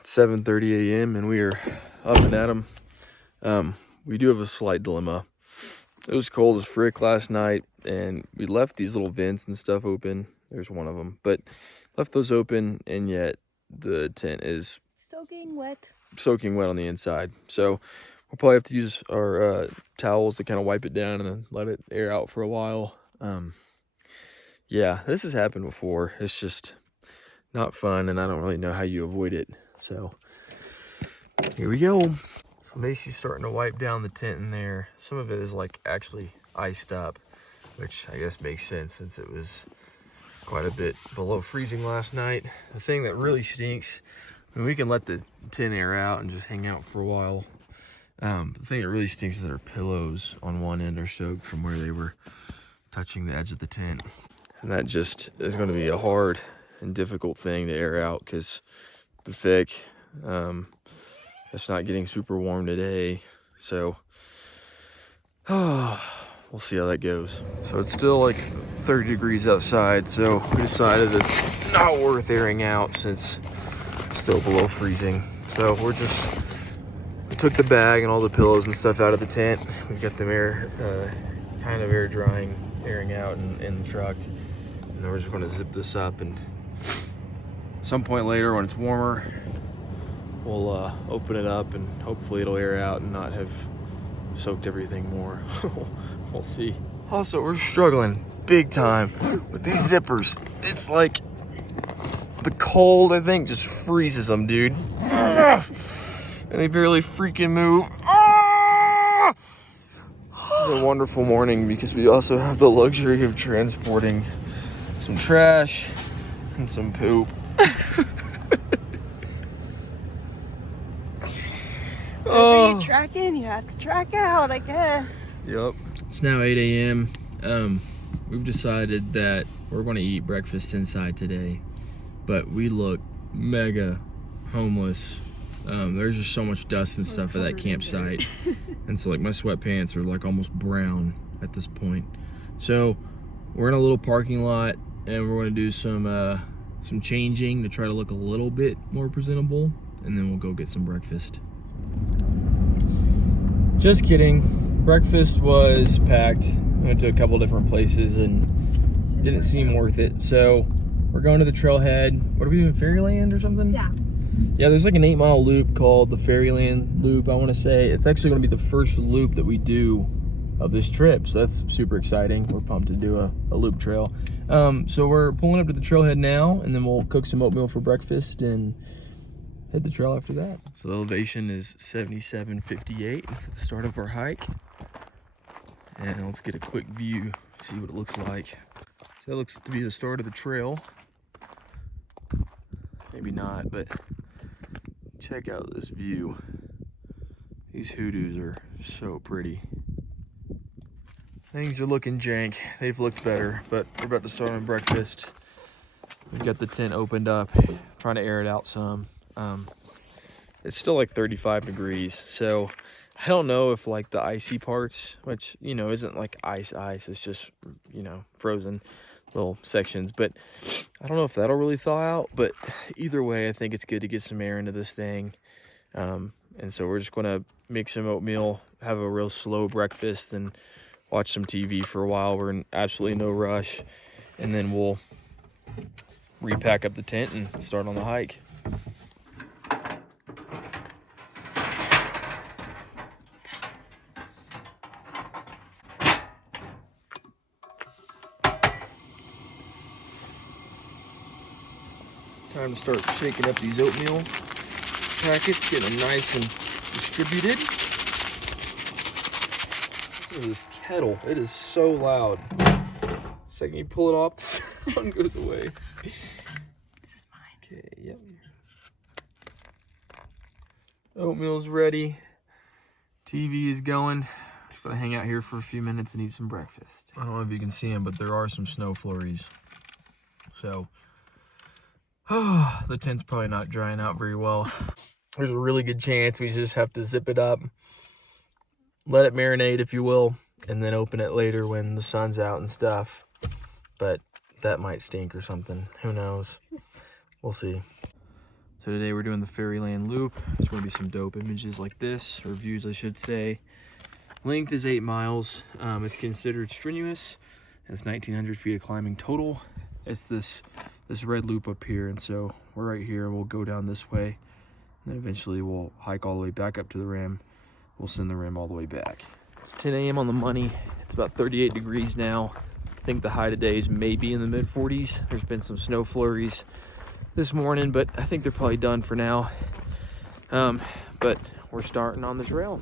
It's 7:30 a.m. and we are up and at 'em. We do have a slight dilemma. It was cold as frick last night, and we left these little vents and stuff open. There's one of them, but left those open, and yet the tent is soaking wet on the inside. So we'll probably have to use our towels to kind of wipe it down and then let it air out for a while. Yeah, this has happened before. It's just not fun, and I don't really know how you avoid it. So here we go. So Macy's starting to wipe down the tent in there. Some of it is like actually iced up, which I guess makes sense since it was quite a bit below freezing last night. The thing that really stinks, I mean, we can let the tent air out and just hang out for a while. The thing that really stinks is that our pillows on one end are soaked from where they were touching the edge of the tent. And that just is going to be a hard and difficult thing to air out because the thick, it's not getting super warm today. So we'll see how that goes. So it's still like 30 degrees outside, so we decided it's not worth airing out since it's still below freezing. So we took the bag and all the pillows and stuff out of the tent. We've got them kind of air drying, airing out in the truck. And then we're just going to zip this up, and some point later when it's warmer, we'll open it up and hopefully it'll air out and not have soaked everything more. We'll see. Also, we're struggling big time with these zippers. It's like the cold, I think, just freezes them, dude. And they barely freaking move. This is a wonderful morning because we also have the luxury of transporting some trash and some poop. Whenever you track in, you have to track out, I guess. Yep. It's now 8 a.m. We've decided that we're going to eat breakfast inside today, but we look mega homeless. There's just so much dust and stuff at that campsite. And so like my sweatpants are like almost brown at this point. So we're in a little parking lot and we're going to do some changing to try to look a little bit more presentable, and then we'll go get some breakfast. Just kidding. Breakfast was packed. I went to a couple different places and didn't seem worth it. So we're going to the trailhead. What are we doing, Fairyland or something? Yeah, there's like an 8-mile loop called the Fairyland loop, I want to say. It's actually going to be the first loop that we do of this trip, so that's super exciting. We're pumped to do a loop trail. So we're pulling up to the trailhead now, and then we'll cook some oatmeal for breakfast and hit the trail after that. So the elevation is 77.58 for the start of our hike. And let's get a quick view, see what it looks like. So that looks to be the start of the trail. Maybe not, but check out this view. These hoodoos are so pretty. Things are looking jank. They've looked better, but we're about to start on breakfast. We've got the tent opened up, trying to air it out some. It's still like 35 degrees, so I don't know if like the icy parts, which, you know, isn't like ice, it's just, you know, frozen little sections, but I don't know if that'll really thaw out. But either way, I think it's good to get some air into this thing. And so we're just gonna make some oatmeal, have a real slow breakfast, and watch some TV for a while. We're in absolutely no rush, and then we'll repack up the tent and start on the hike. Time to start shaking up these oatmeal packets, getting them nice and distributed. Listen to this kettle. It is so loud. The second you pull it off, the sound goes away. This is mine. Okay, yep. Oatmeal's ready. TV is going. Just gonna hang out here for a few minutes and eat some breakfast. I don't know if you can see them, but there are some snow flurries. So the tent's probably not drying out very well. There's a really good chance we just have to zip it up, let it marinate, if you will, and then open it later when the sun's out and stuff. But that might stink or something. Who knows? We'll see. So today we're doing the Fairyland loop. There's going to be some dope images like this, or views I should say. Length is 8 miles. It's considered strenuous. It's 1,900 feet of climbing total. It's this red loop up here, and so we're right here. We'll go down this way, and then eventually we'll hike all the way back up to the rim. We'll send the rim all the way back. It's 10 a.m. on the money. It's about 38 degrees now. I think the high today is maybe in the mid 40s. There's been some snow flurries this morning, but I think they're probably done for now. But we're starting on the trail.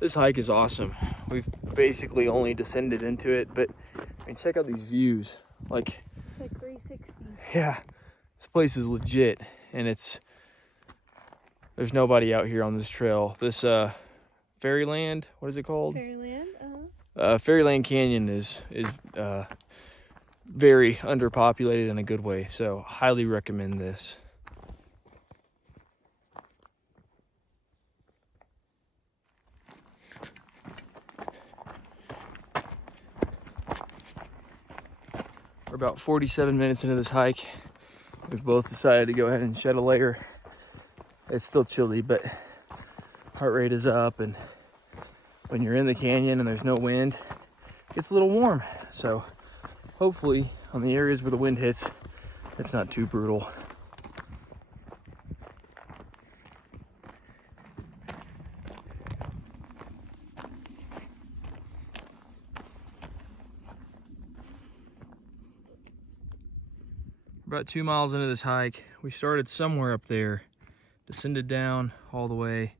This hike is awesome. We've basically only descended into it, but I mean, check out these views. Like, it's like 360. Yeah, this place is legit, and there's nobody out here on this trail. This Fairyland, what is it called? Fairyland. Fairyland Canyon is very underpopulated in a good way, so highly recommend this. We're about 47 minutes into this hike. We've both decided to go ahead and shed a layer. It's still chilly, but heart rate is up, and when you're in the canyon and there's no wind, it gets a little warm. So hopefully on the areas where the wind hits, it's not too brutal. About 2 miles into this hike. We started somewhere up there, descended down all the way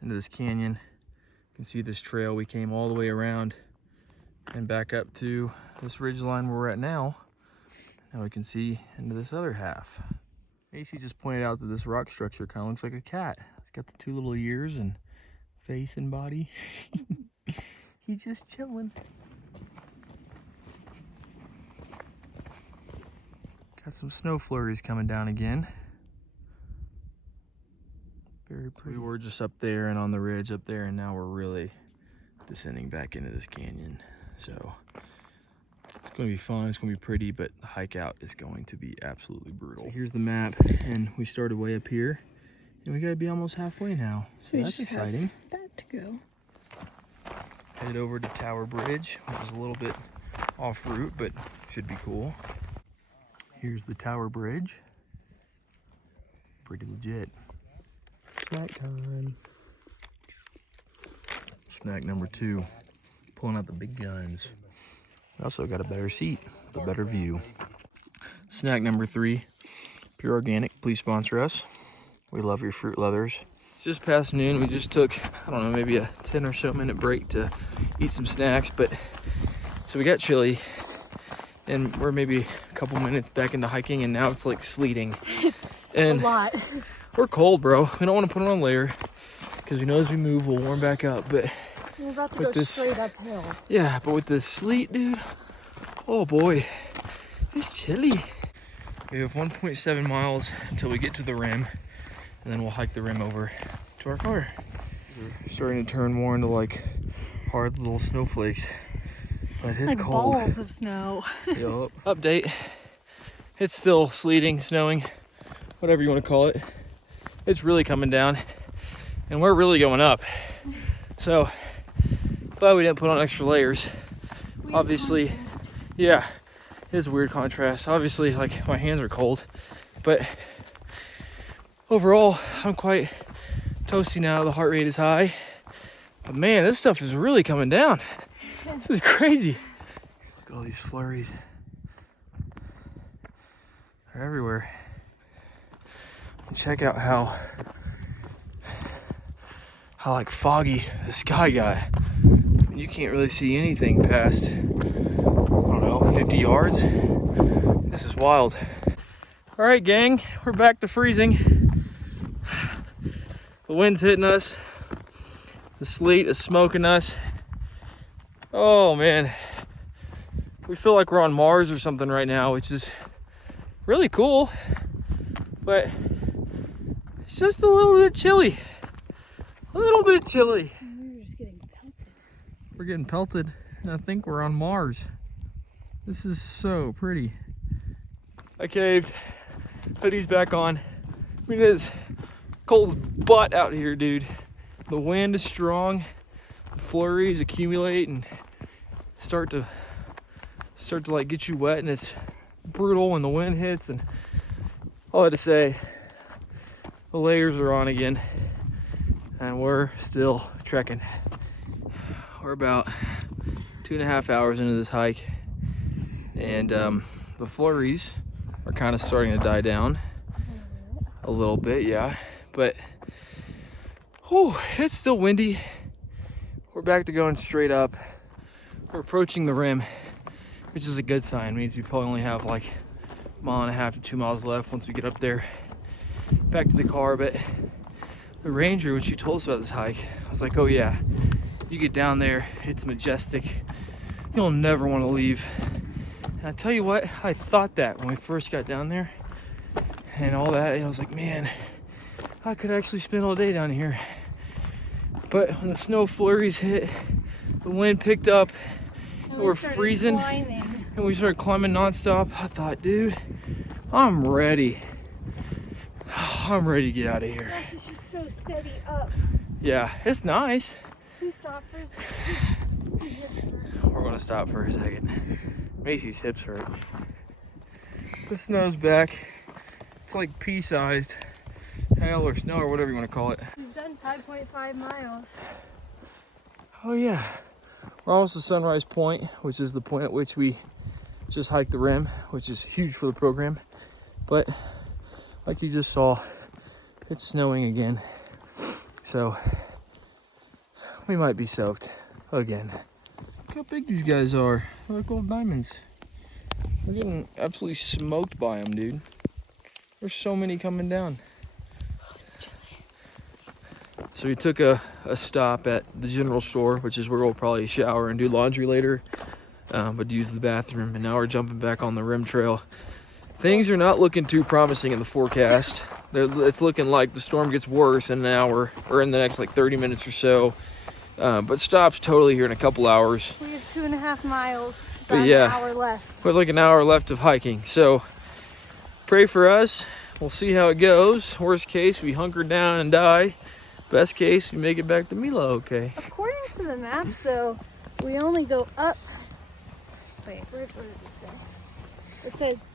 into this canyon. You can see this trail. We came all the way around and back up to this ridge line where we're at now. Now we can see into this other half. AC just pointed out that this rock structure kind of looks like a cat. It's got the 2 little ears and face and body. He's just chilling. Got some snow flurries coming down again. Very pretty. We were just up there and on the ridge up there, and now we're really descending back into this canyon. So it's going to be fun, it's going to be pretty, but the hike out is going to be absolutely brutal. So here's the map, and we started way up here, and we got to be almost halfway now. So that's exciting. That to go. Headed over to Tower Bridge, which is a little bit off route, but should be cool. Here's the Tower Bridge. Pretty legit. Snack time. Snack number 2. Pulling out the big guns. We also got a better seat with a better view. Snack number 3. Pure Organic, please sponsor us. We love your fruit leathers. It's just past noon. We just took, I don't know, maybe a 10 or so minute break to eat some snacks, but so we got chili. And we're maybe a couple minutes back into hiking, and now it's like sleeting. And a lot. We're cold, bro. We don't want to put on a layer because we know as we move, we'll warm back up. But we're about to go straight uphill. Yeah, but with this sleet, dude, oh boy, it's chilly. We have 1.7 miles until we get to the rim, and then we'll hike the rim over to our car. We're starting to turn more into like hard little snowflakes. But it's like cold. Balls of snow. Yup. Update. It's still sleeting, snowing, whatever you want to call it. It's really coming down, and we're really going up. So, glad we didn't put on extra layers. Weird Obviously, contrast. Yeah, it is a weird contrast. Obviously, like, my hands are cold, but overall, I'm quite toasty now. The heart rate is high. But man, this stuff is really coming down. This is crazy. Look at all these flurries. They're everywhere. And check out how like foggy the sky got. You can't really see anything past, I don't know, 50 yards. This is wild. All right, gang, we're back to freezing. The wind's hitting us. The sleet is smoking us. Oh man. We feel like we're on Mars or something right now, which is really cool. But it's just a little bit chilly. A little bit chilly. We're just getting pelted. We're getting pelted, and I think we're on Mars. This is so pretty. I caved. Hoodie's back on. I mean, it is cold as butt out here, dude. The wind is strong. The flurries accumulate and start to like get you wet, and it's brutal when the wind hits. And all I had to say, the layers are on again, and we're still trekking. We're about 2.5 hours into this hike, and the flurries are kind of starting to die down a little bit, yeah, but whew, it's still windy. We're back to going straight up. We're approaching the rim, which is a good sign. It means we probably only have like 1.5 to 2 miles left once we get up there. Back to the car. But the ranger, when she told us about this hike, I was like, oh yeah, you get down there, it's majestic. You'll never want to leave. And I tell you what, I thought that when we first got down there and all that. I was like, man, I could actually spend all day down here. But when the snow flurries hit, the wind picked up, and we're freezing, and we started climbing nonstop, I thought, dude, I'm ready. I'm ready to get out of here. Gosh, it's just so steady up. Yeah, it's nice. Can we stop for a second? We're gonna stop for a second. Macy's hips hurt. The snow's back. It's like pea-sized hail or snow or whatever you want to call it. We've done 5.5 miles. Oh yeah. We're almost to Sunrise Point, which is the point at which we just hiked the rim, which is huge for the program. But like you just saw, it's snowing again. So we might be soaked again. Look how big these guys are. They're like little diamonds. We're getting absolutely smoked by them, dude. There's so many coming down. It's chilly. So we took a stop at the general store, which is where we'll probably shower and do laundry later, but use the bathroom. And now we're jumping back on the rim trail. Things are not looking too promising in the forecast. It's looking like the storm gets worse in an hour or in the next like 30 minutes or so, but stops totally here in a couple hours. We have 2.5 miles. But About yeah, an hour left. we have like an hour left of hiking. So pray for us. We'll see how it goes. Worst case, we hunker down and die. Best case, we make it back to Mila okay. According to the map, so we only go up. Wait, where did it say? It says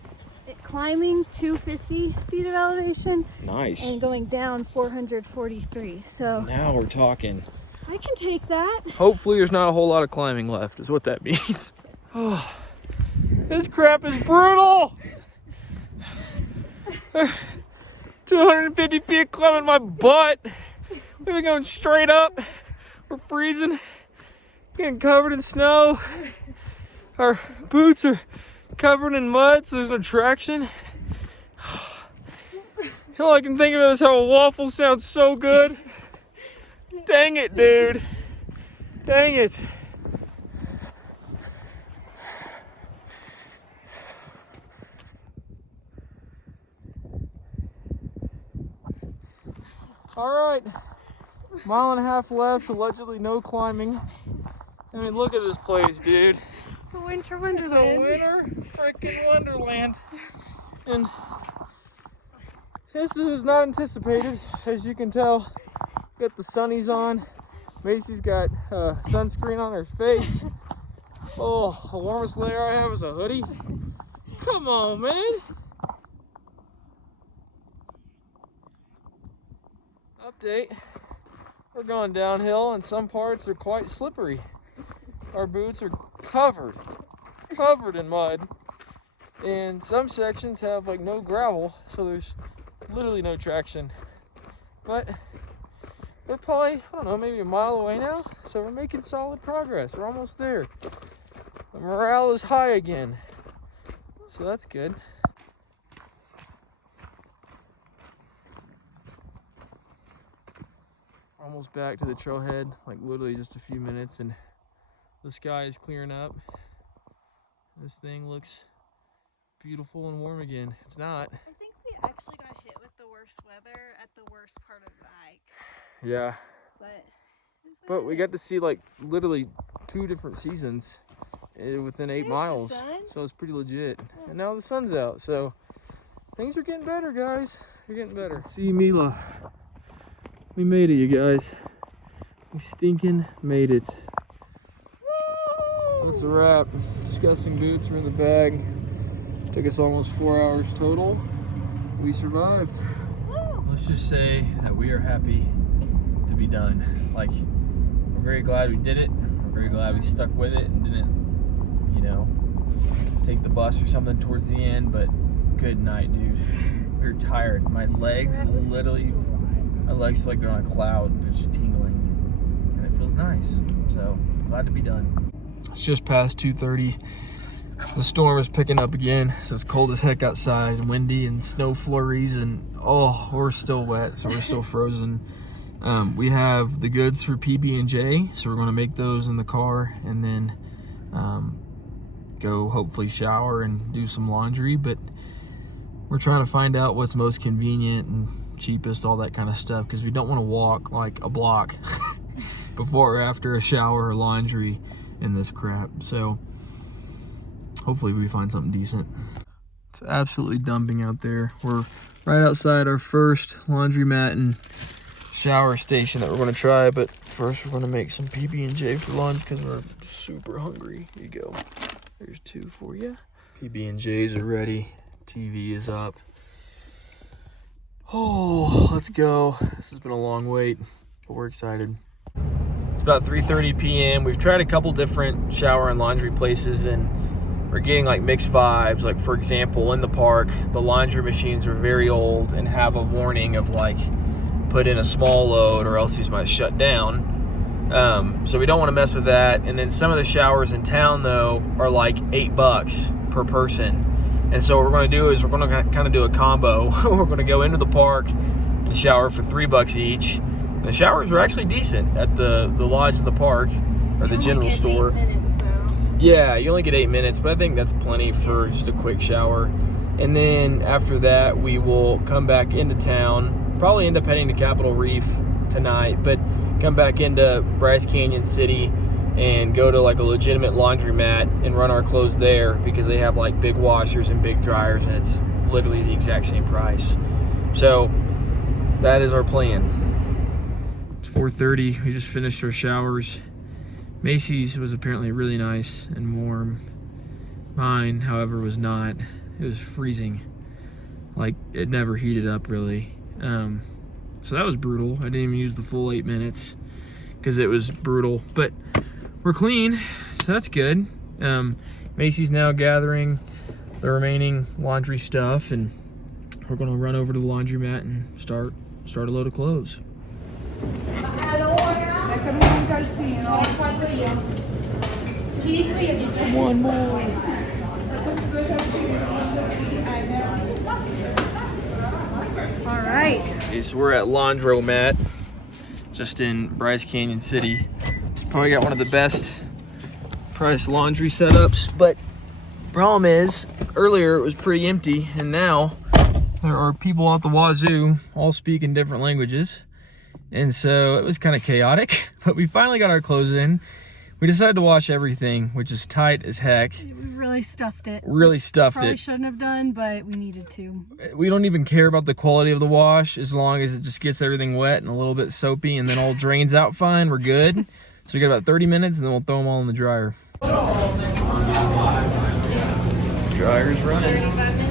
climbing 250 feet of elevation. Nice. And going down 443. So Now we're talking. I can take that. Hopefully there's not a whole lot of climbing left, is what that means. Oh, this crap is brutal. 250 feet climbing my butt. We've been going straight up. We're freezing, getting covered in snow. Our boots are covered in mud, so there's no traction. All I can think about is how a waffle sounds so good. Dang it, dude. Dang it. All right, 1.5 miles left, allegedly no climbing. I mean, look at this place, dude. The winter It's wonderland. a winter freaking wonderland. And this was not anticipated, as you can tell. Got the sunnies on. Macy's got sunscreen on her face. Oh, the warmest layer I have is a hoodie. Come on, man. Update. We're going downhill, and some parts are quite slippery. Our boots are covered in mud, and some sections have like no gravel, so there's literally no traction. But we're probably, I don't know, maybe a mile away now, so we're making solid progress. We're almost there. The morale is high again, so that's good. almost back to the trailhead, like literally just a few minutes, and the sky is clearing up. This thing looks beautiful and warm again. It's not. I think we actually got hit with the worst weather at the worst part of the hike. Yeah. But we got to see like literally 2 different seasons within 8 miles. So it's pretty legit. Yeah. And now the sun's out, so things are getting better, guys. They're getting better. See, Mila. We made it, you guys. We stinking made it. That's a wrap. Disgusting boots are in the bag. Took us almost 4 hours total. We survived. Woo! Let's just say that we are happy to be done. Like, we're very glad we did it. We're very glad we stuck with it and didn't, you know, take the bus or something towards the end, but good night, dude. We were tired. My legs literally, my legs feel like they're on a cloud. They're just tingling. And it feels nice. So, glad to be done. It's just past 2:30. The storm is picking up again, so it's cold as heck outside and windy and snow flurries, and oh, we're still wet, so we're still frozen. We have the goods for PB&J, so we're going to make those in the car and then go hopefully shower and do some laundry, but we're trying to find out what's most convenient and cheapest, all that kind of stuff, because we don't want to walk like a block before or after a shower or laundry in this crap. So hopefully we find something decent. It's absolutely dumping out there. We're right outside our first laundromat and shower station that we're going to try, but first we're going to make some PB&J for lunch because we're super hungry. Here you go. There's 2 for you. PB&Js are ready. TV is up. Oh, let's go. This has been a long wait, but we're excited. It's about 3:30 p.m. We've tried a couple different shower and laundry places, and we're getting like mixed vibes. Like, for example, in the park, the laundry machines are very old and have a warning of like, put in a small load or else these might shut down. So we don't want to mess with that. And then some of the showers in town though are like $8 per person. And so what we're going to do is we're going to kind of do a combo. We're going to go into the park and shower for $3 each. And the showers are actually decent at the lodge in the park or the general store. 8 minutes, though. Yeah, you only get 8 minutes, but I think that's plenty for just a quick shower. And then after that, we will come back into town. Probably end up heading to Capitol Reef tonight, but come back into Bryce Canyon City and go to like a legitimate laundromat and run our clothes there because they have like big washers and big dryers, and it's literally the exact same price. So that is our plan. It's 4:30. We just finished our showers. Macy's was apparently really nice and warm. Mine, however, was not. It was freezing. Like, it never heated up really. So that was brutal. I didn't even use the full 8 minutes because it was brutal, but we're clean, so that's good. Macy's now gathering the remaining laundry stuff, and we're gonna run over to the laundromat and start a load of clothes. One more. All right. Okay, so we're at Laundromat, just in Bryce Canyon City. It's probably got one of the best price laundry setups, but problem is, earlier it was pretty empty, and now there are people out the wazoo, all speaking different languages, and so it was kind of chaotic, but we finally got our clothes in. We decided to wash everything, which is tight as heck. We really stuffed it. Probably shouldn't have done, but we needed to. We don't even care about the quality of the wash as long as it just gets everything wet and a little bit soapy and then all drains out fine. We're good. So we got about 30 minutes and then we'll throw them all in the dryer. Dryer's running. 35 minutes.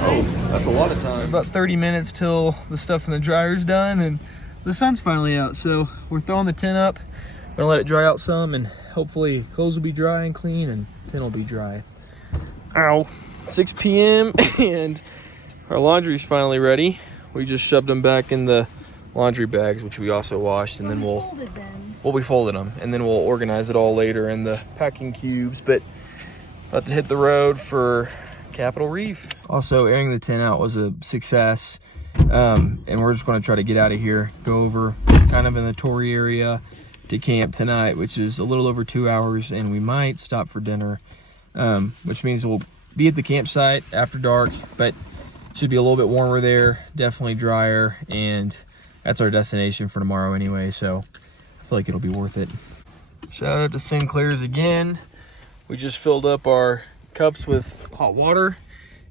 Oh, that's a lot of time. About 30 minutes till the stuff in the dryer's done and the sun's finally out. So we're throwing the tent up. Gonna let it dry out some, and hopefully clothes will be dry and clean and tent will be dry. Ow. 6 p.m. and our laundry's finally ready. We just shoved them back in the laundry bags, which we also washed, and then we'll be folding them, and then we'll organize it all later in the packing cubes. But about to hit the road for Capitol Reef. Also, airing the tent out was a success, and we're just going to try to get out of here, go over kind of in the Torrey area to camp tonight, which is a little over 2 hours, and we might stop for dinner, which means we'll be at the campsite after dark, but should be a little bit warmer there, definitely drier, and that's our destination for tomorrow anyway, so I feel like it'll be worth it. Shout out to Sinclair's again. We just filled up our cups with hot water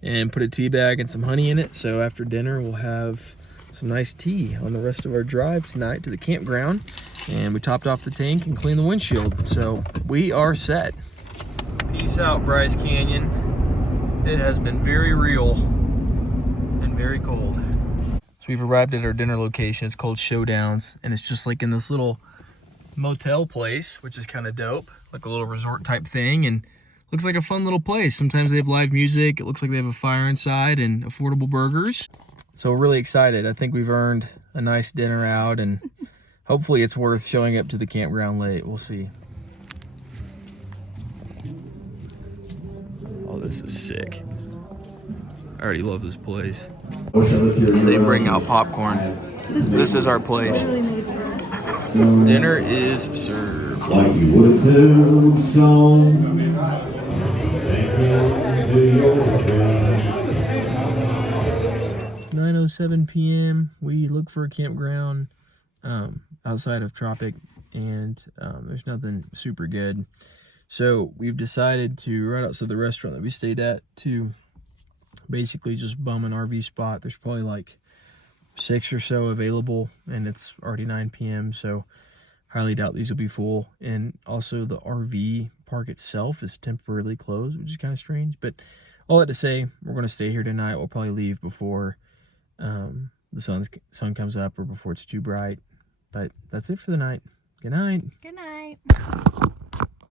and put a tea bag and some honey in it, so after dinner we'll have some nice tea on the rest of our drive tonight to the campground. And we topped off the tank and cleaned the windshield, so we are set. Peace out, Bryce Canyon. It has been very real and very cold. So we've arrived at our dinner location. It's called Showdowns, and it's just like in this little motel place, which is kind of dope, like a little resort type thing, and looks like a fun little place. Sometimes they have live music. It looks like they have a fire inside and affordable burgers. So we're really excited. I think we've earned a nice dinner out, and hopefully it's worth showing up to the campground late. We'll see. Oh, this is sick. I already love this place. They bring out popcorn. This is our place. Dinner is served. Like you would a tombstone. 9:07 p.m. We look for a campground outside of Tropic, and there's nothing super good. So we've decided to, right outside the restaurant that we stayed at, to basically just bum an RV spot. There's probably like 6 or so available, and it's already 9 p.m. So highly doubt these will be full. And also the RV park itself is temporarily closed, which is kind of strange. But all that to say, we're going to stay here tonight. We'll probably leave before the sun comes up or before it's too bright. But that's it for the night. Good night. Good night.